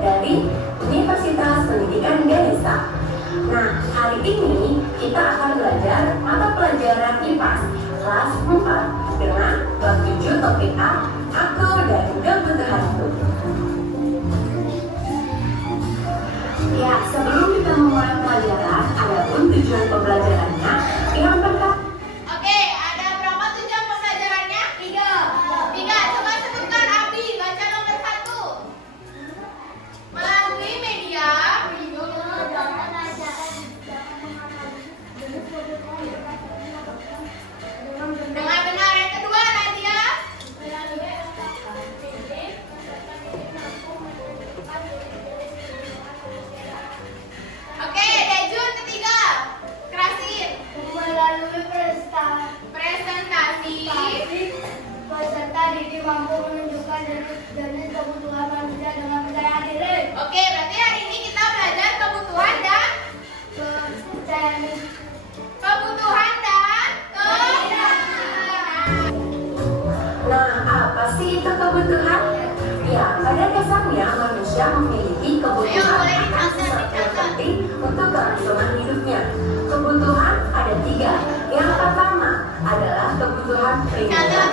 dari Universitas Pendidikan Ganesha. Nah, hari ini kita akan belajar mata pelajaran IPAS kelas 4 dengan bab 7 topik A, aku dan kebutuhanku. Ya, sebelum kita memulai pelajaran, ada pun tujuan pembelajarannya yang pertama. Oke, ada berapa tujuan pembelajarannya? 3. Coba sebutkan Abi, baca nomor 1. Melalui media mampu menunjukkan jenis kebutuhan manusia dengan percaya diri. Oke, berarti hari ini kita belajar kebutuhan dan Percaya diri. kebutuhan dan keinginan. Nah, apa sih itu kebutuhan? Ya, pada dasarnya manusia memiliki kebutuhan Ayo, boleh akan dicatat, sesuatu yang dicatat. penting untuk kelangsungan hidupnya. Kebutuhan ada 3. Yang pertama adalah kebutuhan primer. Catat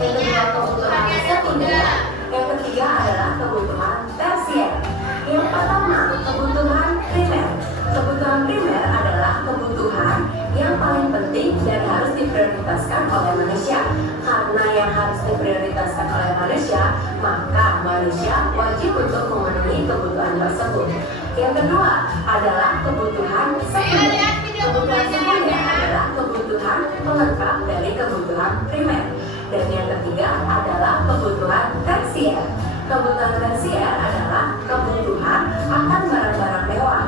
Yang intinya, kedua kebutuhan kebutuhannya ada sekunder. 3. Yang ketiga adalah kebutuhan tersier. Yang pertama, kebutuhan primer. Kebutuhan primer adalah kebutuhan yang paling penting dan harus diprioritaskan oleh manusia. Karena yang harus diprioritaskan oleh manusia, maka manusia wajib untuk memenuhi kebutuhan tersebut. Yang kedua adalah kebutuhan sekunder. lihat video Kebutuhan sekunder pembelajarannya. adalah kebutuhan pelengkap dari kebutuhan primer. Dan yang ketiga adalah kebutuhan tersier. Kebutuhan tersier adalah kebutuhan akan barang-barang mewah.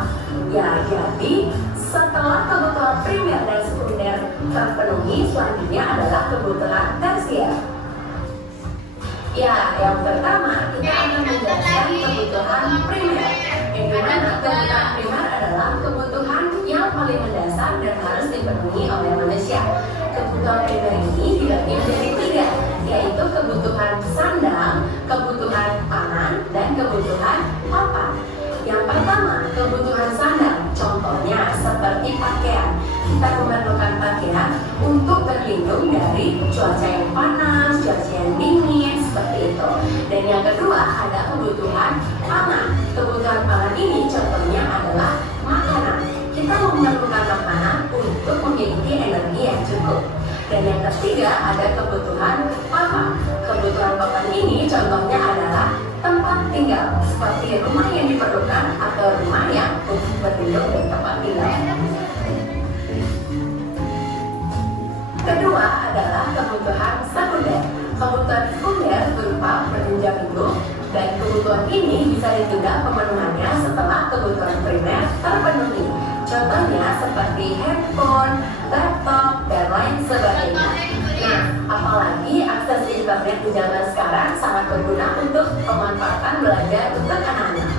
Ya, jadi setelah kebutuhan primer dan sekunder terpenuhi, selanjutnya adalah kebutuhan tersier. Ya, yang pertama kita akan menjelaskan kebutuhan primer. Yang dimana kebutuhan primer adalah kebutuhan yang paling mendasar dan harus dipenuhi oleh manusia. Kebutuhan primer ini dibagi menjadi 3, yaitu kebutuhan sandang, kebutuhan pangan, dan kebutuhan papan. Yang pertama, kebutuhan sandang, contohnya seperti pakaian. Kita memerlukan pakaian untuk berlindung dari cuaca yang panas, cuaca yang dingin, seperti itu. Dan yang kedua ada kebutuhan pangan. Kebutuhan pangan ini contohnya adalah makanan. Kita memerlukan makanan untuk memiliki energi yang cukup. Dan yang ketiga ada kebutuhan papan. Kebutuhan papan ini contohnya adalah tempat tinggal, seperti rumah yang diperlukan atau rumah yang untuk berlindung dan tempat tinggal. Kedua adalah kebutuhan sekunder. Kebutuhan sekunder berupa penunjang hidup, dan kebutuhan ini bisa ditunda pemenuhannya setelah kebutuhan primer terpenuhi. Contohnya seperti handphone, laptop, dan lain sebagainya. Nah, apalagi akses internet di zaman sekarang sangat berguna untuk pemanfaatan belajar untuk anak-anak.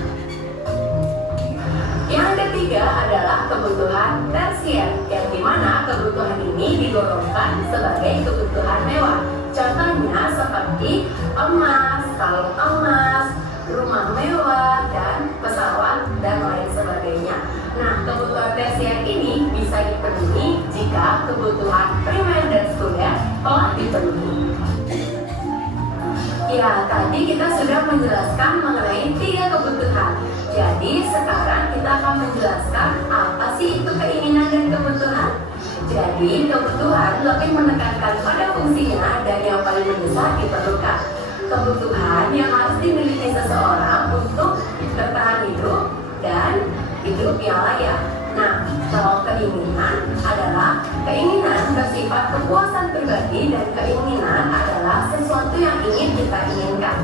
Yang ketiga adalah kebutuhan tersier, yang dimana kebutuhan ini digolongkan sebagai kebutuhan mewah. Contohnya seperti emas, kalung emas, rumah mewah, dan pesawat, dan lain sebagainya. Nah, kebutuhan tersier ini bisa dipenuhi jika kebutuhan primer dan sekunder telah dipenuhi. Ya, tadi kita sudah menjelaskan mengenai 3 kebutuhan. Jadi sekarang kita akan menjelaskan apa sih itu keinginan dan kebutuhan. Jadi kebutuhan lebih menekankan pada fungsinya dan yang paling mendesak diperlukan. Kebutuhan yang harus dimiliki seseorang untuk bertahan hidup dan hidup yang layak. Nah, kalau keinginan adalah keinginan bersifat kepuasan pribadi, dan keinginan adalah sesuatu yang ingin kita inginkan.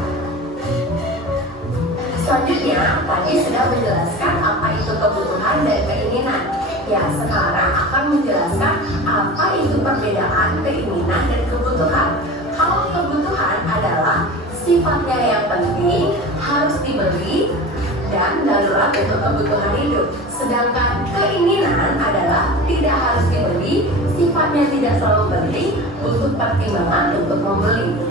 Selanjutnya, tadi sudah menjelaskan apa itu kebutuhan dan keinginan. Ya, sekarang akan menjelaskan apa itu perbedaan keinginan dan kebutuhan. Kalau kebutuhan adalah sifatnya yang penting, harus dibeli, dan darurat untuk kebutuhan hidup. Sedangkan keinginan adalah tidak harus dibeli, sifatnya tidak selalu beli, butuh pertimbangan untuk membeli.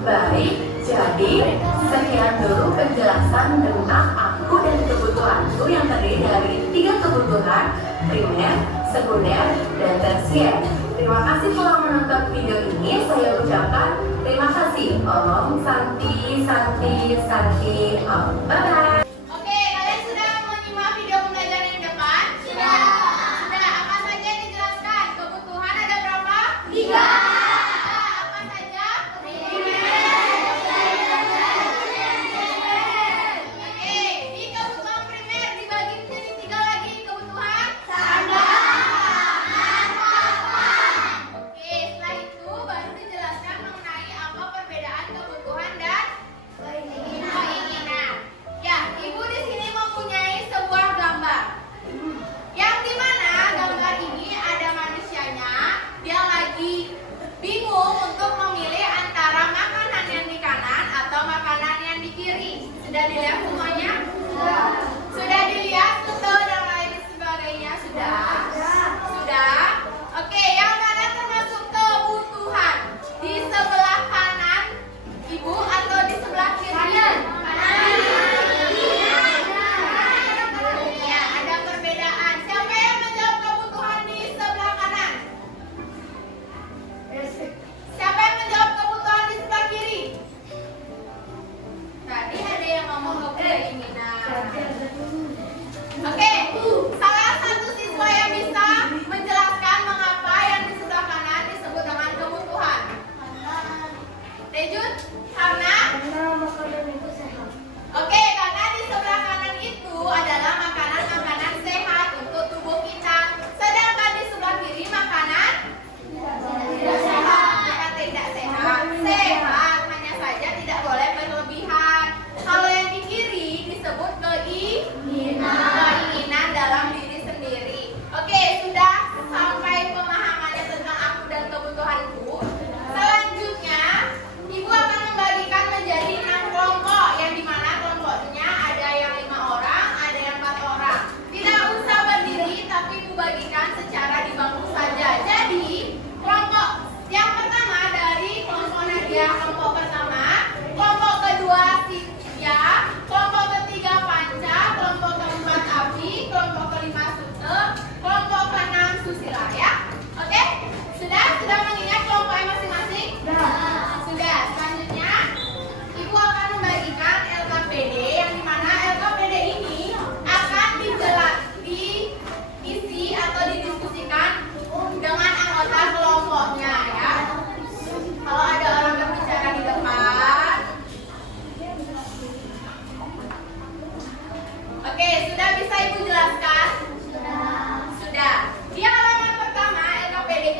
Baik, jadi sekian dulu penjelasan tentang aku dan kebutuhanku yang terdiri dari 3 kebutuhan, primer, sekunder, dan tersier. Terima kasih telah menonton video ini. Saya ucapkan terima kasih. Om Santi, Santi, Santi. Om. Bye-bye. Oke, kalian sudah menyimak video pembelajaran yang depan? Sudah. Sudah, apa saja yang dijelaskan? Kebutuhan ada berapa? 3. Apa saja? Oke, di kebutuhan primer dibagi menjadi 3 lagi. Kebutuhan Oke, setelah itu baru dijelaskan mengenai apa perbedaan kebutuhan dan keinginan. Ya, Ibu di sini mempunyai sebuah gambar. Yang dimana gambar ini ada manusianya, dia lagi ya. Kelompok pertama, kelompok kedua Sitya, kelompok ketiga Panca, kelompok keempat Abi, kelompok kelima Sute, kelompok keenam Susila ya. Oke? Sudah mengingat kelompoknya masing-masing? Sudah. Selanjutnya, Ibu akan membagikan LKPD yang dimana LKPD ini akan diisi atau didiskusikan dengan anggota kelompoknya ya. Kalau ada orang berbicara di depan. Oke, sudah bisa Ibu jelaskan? Sudah. Di halaman pertama LKPD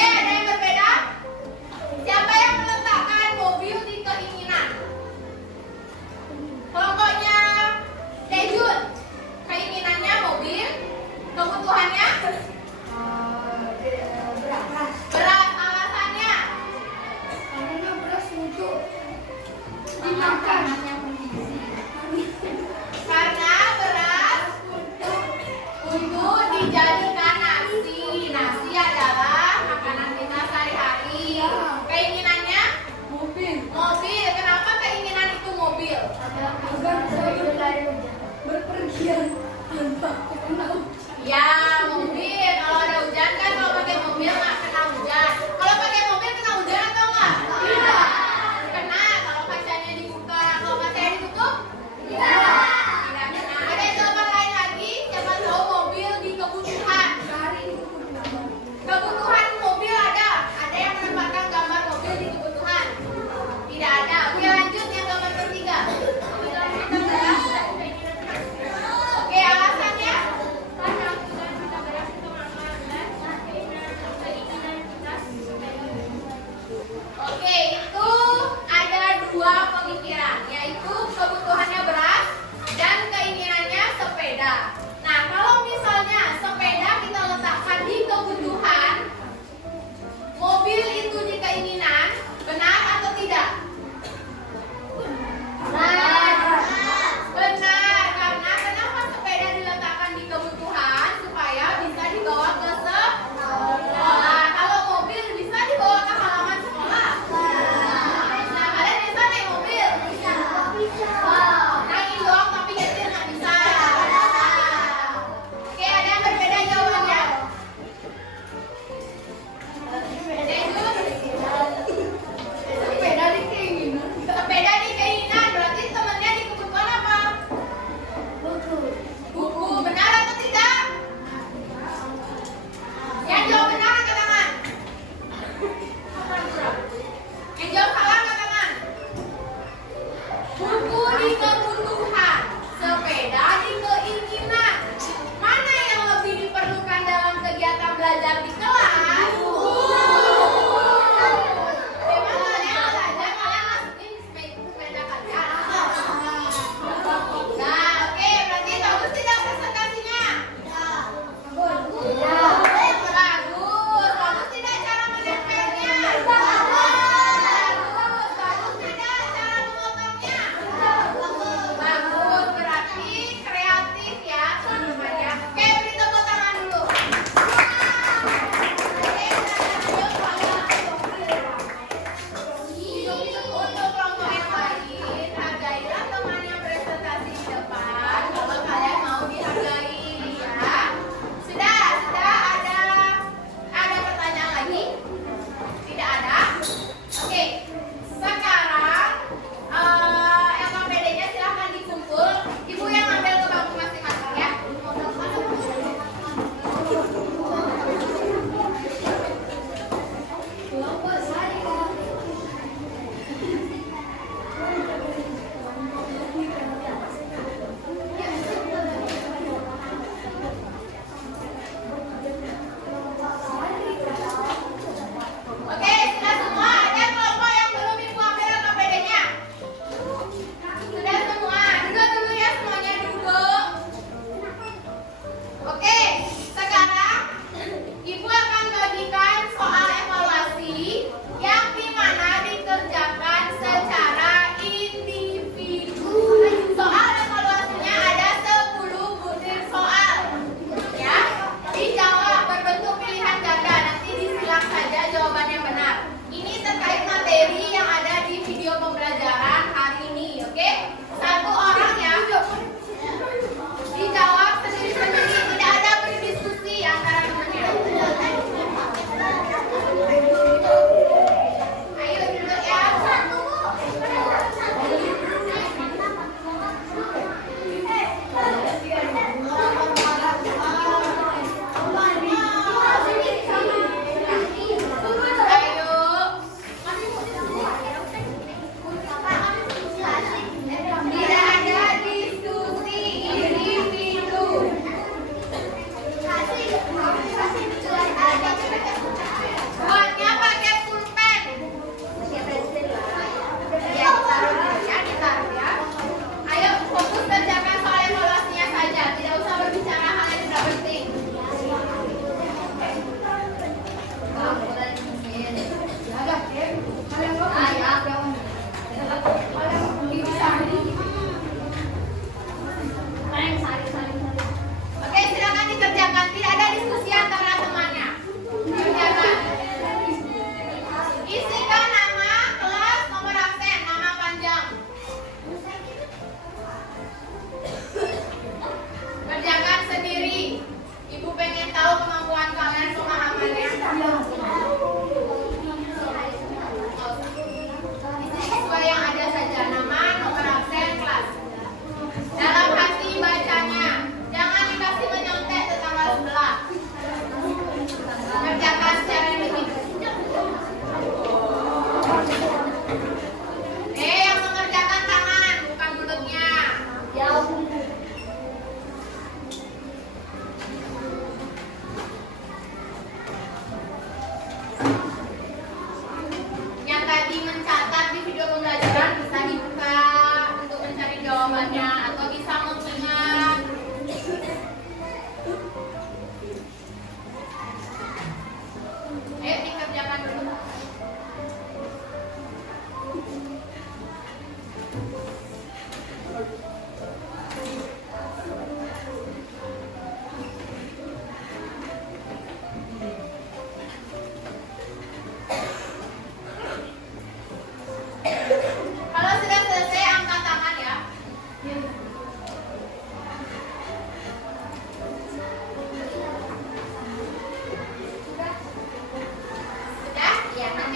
Oke, ada yang berbeda? Siapa yang meletakkan mobil di keinginan? Kelompoknya Tejun. Keinginannya mobil, kebutuhannya Beras. beras. Alasannya Karena beras untuk dimakan. Karena beras untuk dijadikan nasi. Nasi adalah makanan kita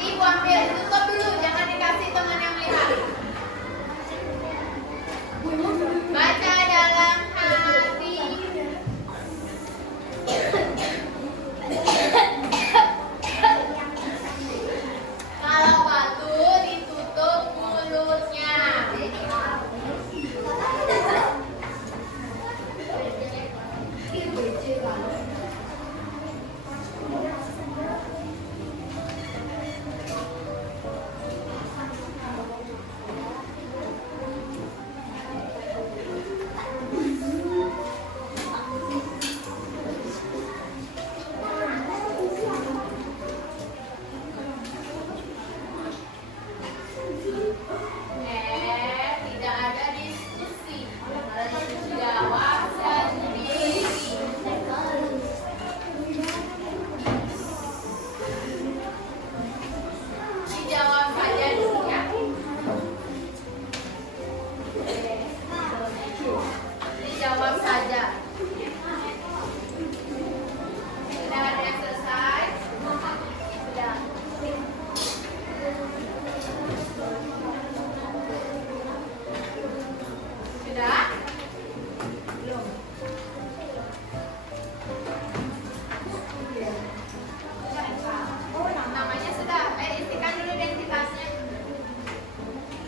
Ibu ambil, tutup dulu, jangan dikasih teman yang lihat. Baca dalam hati. Kalau batu ditutup mulutnya. Tidak ada diskusi. Jawab sendiri. Dijawab saja dulu ya. Dijawab saja. Sudah ada yang selesai? Sudah. Sudah? Belum. Namanya sudah. Isikan dulu identitasnya.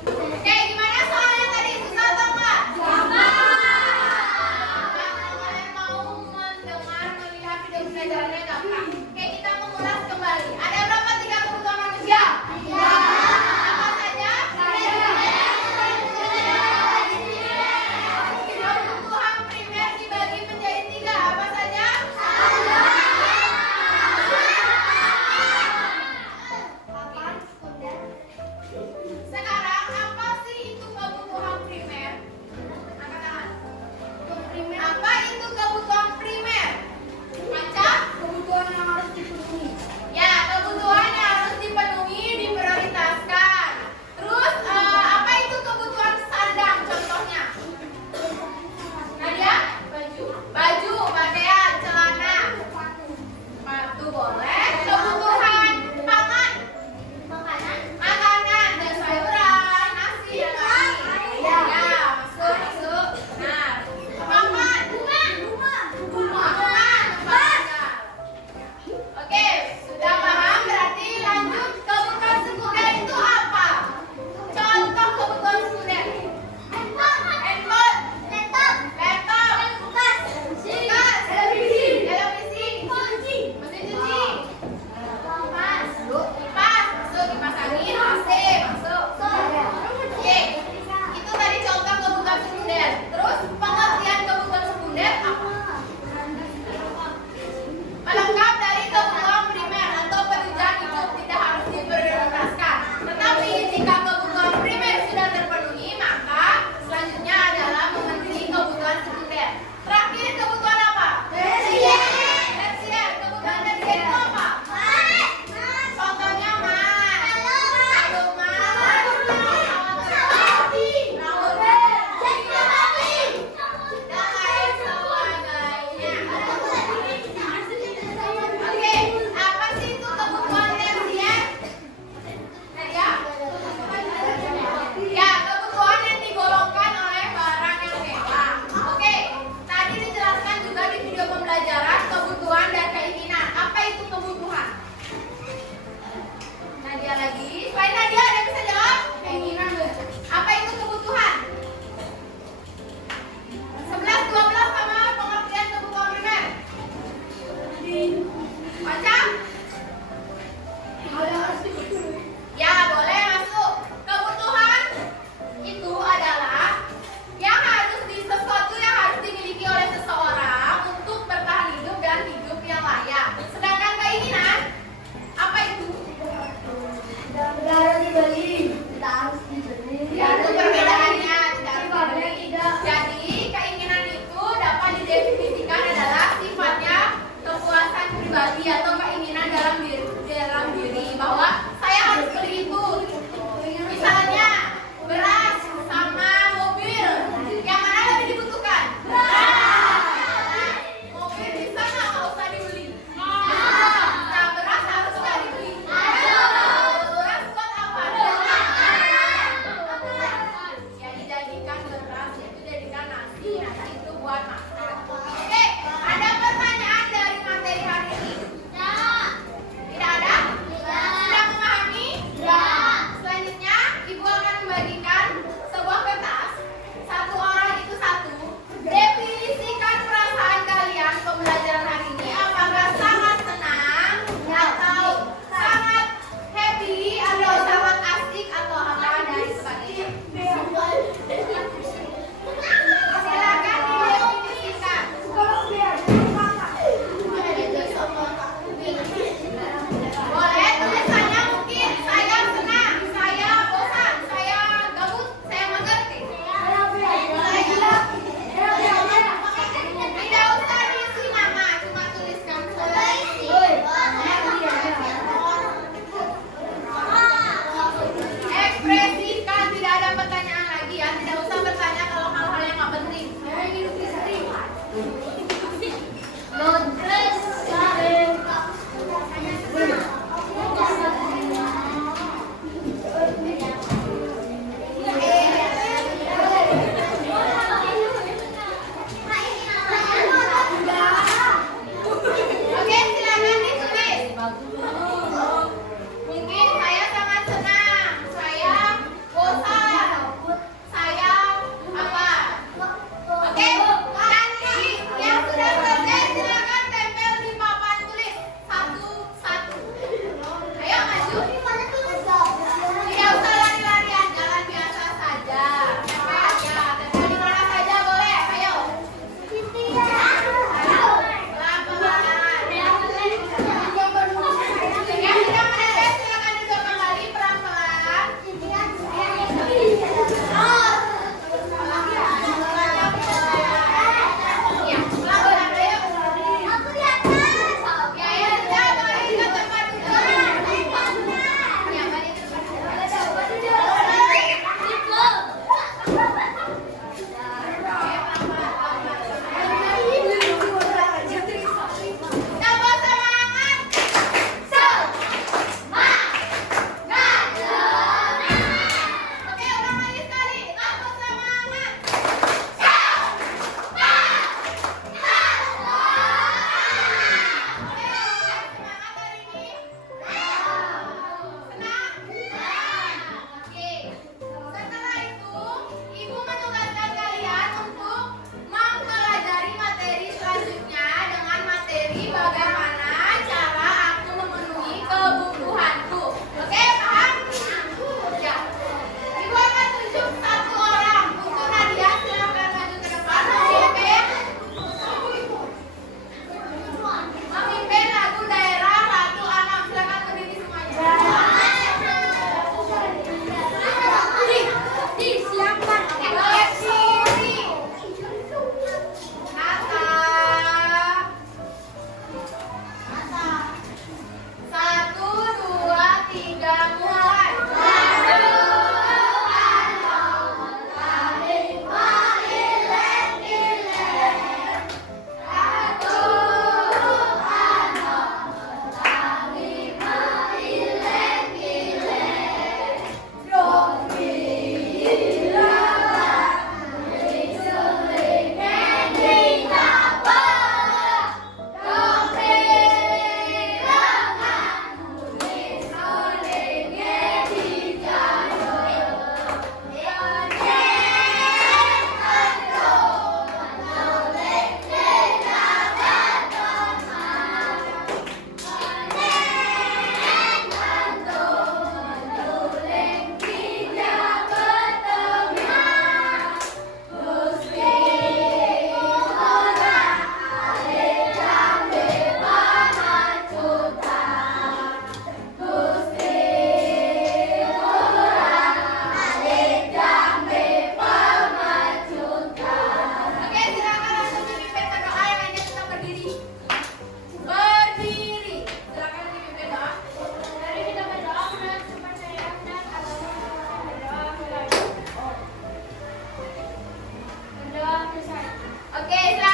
Oke, gimana soalnya tadi? Susah atau enggak? Kalau kalian mau mendengar, melihat video pelajarannya gampang. Oke, kita mengulas kembali. Ada berapa 3 kebutuhan manusia? Apa saja? Kebutuhan primer dibagi menjadi 3. Apa saja? Sekarang apa sih itu kebutuhan primer? Angkat tangan. Apa itu kebutuhan primer? Baca. Kebutuhan yang harus dipenuhi. Ya, kebutuhan yang harus dipenuhi diprioritaskan. Terus apa itu kebutuhan sandang contohnya? Nadia? Baju, pakaian, celana. Sepatu boleh. Kebutuhan pangan. Makanan dan sayuran, nasi dan lain. Ya, masuk. Benar. Papan. Bunga. Tempat tinggal. Oke, sudah paham? Berarti lanjut. Kebutuhan sekunder itu apa? Contoh kebutuhan sekunder. Handphone, laptop, kulkas, televisi, mesin cuci, kipas, masuk, kipas angin, AC, masuk. Oke, itu tadi contoh kebutuhan sekunder. Terus pengertian kebutuhan sekunder apa? Pelengkap dari kebutuhan primer atau penunjang hidup, tidak harus diprioritaskan. Tetapi jika kebutuhan primer sudah terpenuhi, maka selanjutnya adalah memenuhi kebutuhan sekunder. Terakhir kebutuhan apa? Tersier. Kebutuhan tersier itu apa? Contohnya dan lain sebagainya. Oke, apa sih itu kebutuhan tersier? Nadia? Ya, kebutuhan yang digolongkan oleh barang yang mewah. Oke, tadi dijelaskan juga di video pembelajaran kebutuhan dan keinginan. Apa itu kebutuhan? Nadia lagi. Selain Nadia, ada yang bisa jawab? Keinginan. Apa itu kebutuhan? 11, 12 sama pengertian kebutuhan primer. Baca. Ya, boleh masuk. Kebutuhan itu adalah sesuatu yang harus dimiliki oleh seseorang untuk bertahan hidup dan hidup yang layak. Sedangkan keinginan, apa itu? Darah dibeli. Kita harus Oke,